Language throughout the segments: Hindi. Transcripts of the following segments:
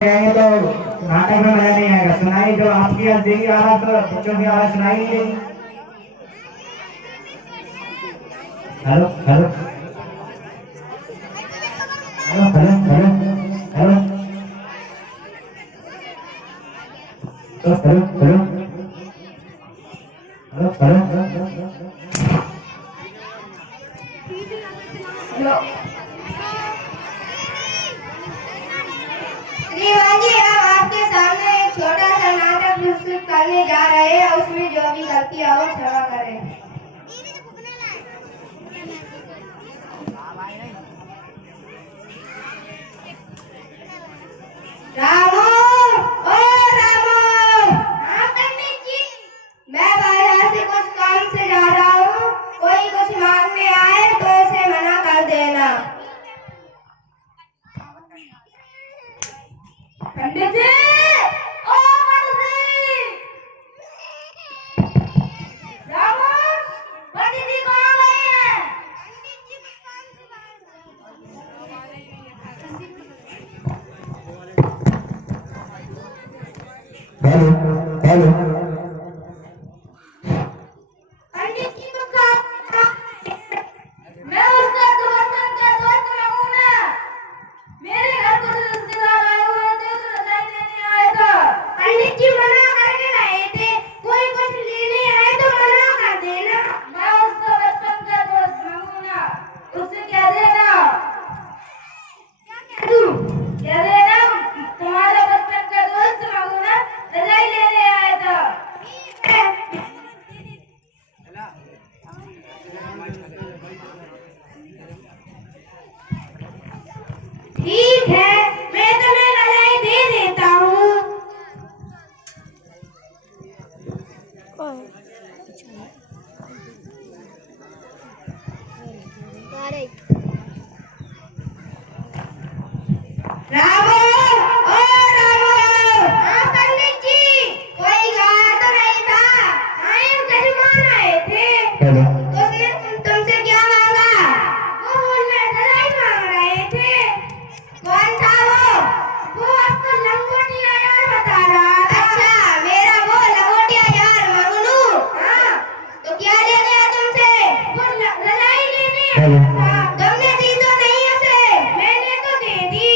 जाएंगे तो नाटक में मजा नहीं आएगा। सुनाई जो आपकी आवाज देगी आवाज तो बच्चों की आवाज सुनाई नहीं देगी। Hello hello hello hello hello hello hello hello hello hello hello श्रीवाजी, अब आपके सामने एक छोटा सा नाटक प्रस्तुत करने जा रहे हैं। उसमें जो भी गलती हो वो क्षमा करें। रामू, ओ रामू। हाँ पंडित जी, मैं बाजार से कुछ काम से जा रहा हूँ। कोई कुछ मांगने आए तो उसे मना कर देना। पंडित जी, ओ पंडित जी। रामू, पंडित जी कहाँ गए हैं? हेलो हेलो पंडित जी को कहा मैं उसका बचपन का दोस्त हूँ ना। मेरे घर कुछ रिश्तेदार आए हुए थे तो रजाई लेने आए थे। पंडित जी मना करके गए थे। कोई कुछ लेने आए तो मना कर देना। मैं उसका बचपन का दोस्त हूँ ना। उससे कह देना। क्या कह दूँ? कह देना तुम्हारा बचपन का दोस्त हूँ ना, रजाई लेने आए थे। ठीक है, मैं तुम्हें रजाई दे देता हूँ। रामू, ओ रामू। हाँ पंडित जी, कोई गाया तो नहीं था। हाँ एक जजमान आए थे। हेलो तो उसने तुमसे क्या मांगा? वो बोलने रजाई मांग रहे थे। कौन था वो? वो आपको लंगोटिया यार बता रहा था। अच्छा, मेरा वो लंगोटिया यार मंगनू। हाँ, तो क्या ले गया तुमसे? वो रजाई लेने आया था। तुमने दी तो नहीं उसे? मैंने तो दे दी।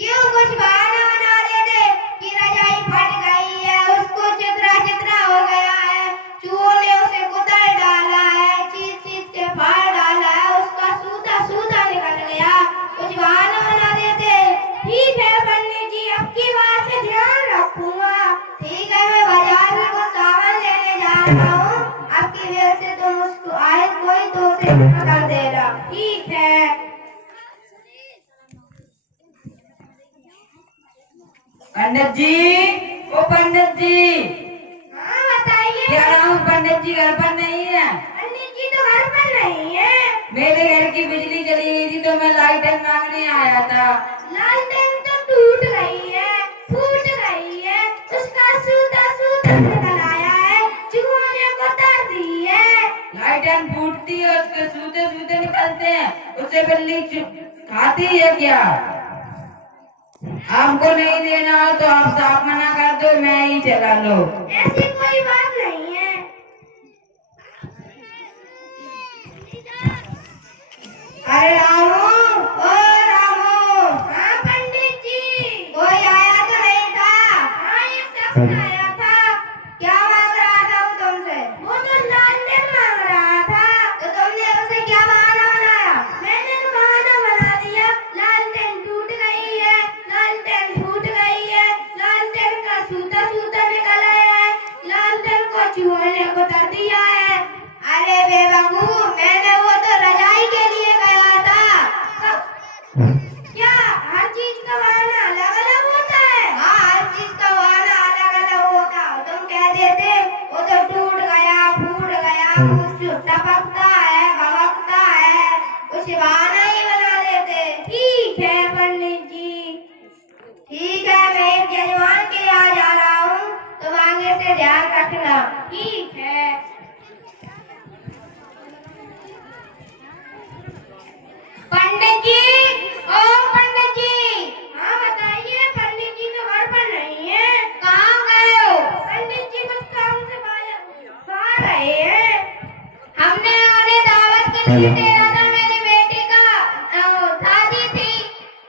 क्यों कुछ बहाना बना देते कि रजाई फट गई है, उसको चित्रा चित्रा हो गया है, चूहों ने उसे कुतर डाला है, चीज चीज से फाड़ डाला है, उसका सूता सूता निकल गया। कुछ बहाना बना देते। ठीक है पंडित जी, अब की बार से ध्यान रखूंगा। ठीक है, मैं बाजार में कुछ सामान लेने जा रहा हूँ। आपकी वजह से तुम उसको आए कोई तो उसे मना कर देना। ठीक है। पंडित जी, ओ पंडित जी। हाँ बताइए। कह रहा हूँ पंडित जी घर पर नहीं है। पंडित जी तो घर पर नहीं है। मेरे घर की बिजली चली गई थी तो मैं लाइटर मांगने आया था। लालटेन तो टूट गई है, फूट गई है, उसका सूता सूता निकल आया है, चूहों ने कुतर दी है। लाइटर फूटती है, उसके सूते सूते निकलते हैं, उसे बिल्ली खाती है क्या? आपको नहीं देना हो तो आप साफ मना कर दो, मैं ही चला लो। ऐसी कोई बात नहीं है। अरे रामू, ओ रामू। हाँ पंडित जी, कोई आया तो नहीं था? हाँ एक शख्स आया था। क्या मांग रहा था वो तुमसे? वो तो लालटेन मांग रहा था। तो तुमने उसे क्या बहाना बनाया? मैंने तो बहाना बना दिया, लालटेन टूट गई है, लालटेन फूट गई है, लालटेन का सूता सूता निकल आया है, लालटेन को चूहों ने कुतर दिया है। अरे बेवकूफ, मैंने वो तो रजाई के लिए गया था। क्या हर चीज का बहाना अलग अलग होता है? हाँ, हर चीज का बहाना अलग अलग होता है। तुम कह देते वो तो टूट गया, फूट गया, कुछ टपकता है, भड़कता है, कुछ बहाना ही बना देते। ठीक है पंडित जी, ठीक है, मैं एक जजमान के यहाँ जा रहा हूँ, तो आगे से ध्यान रखना। ठीक है। पंडित जी, ओ पंडित जी। हाँ बताइए, पंडित जी तो नहीं तेरा तो मेरी बेटी का शादी थी।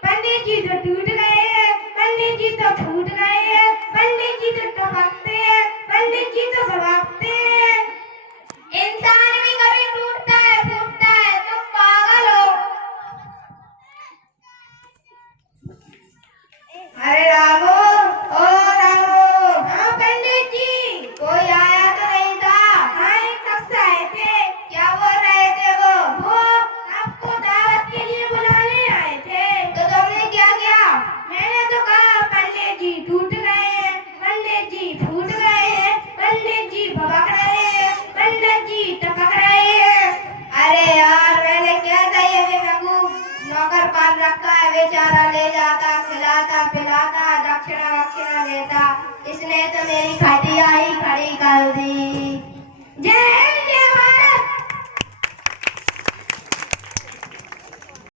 पंडित जी तो टूट गए हैं, पंडित जी तो फूट गए हैं, पंडित जी तो टपकते हैं, पंडित जी तो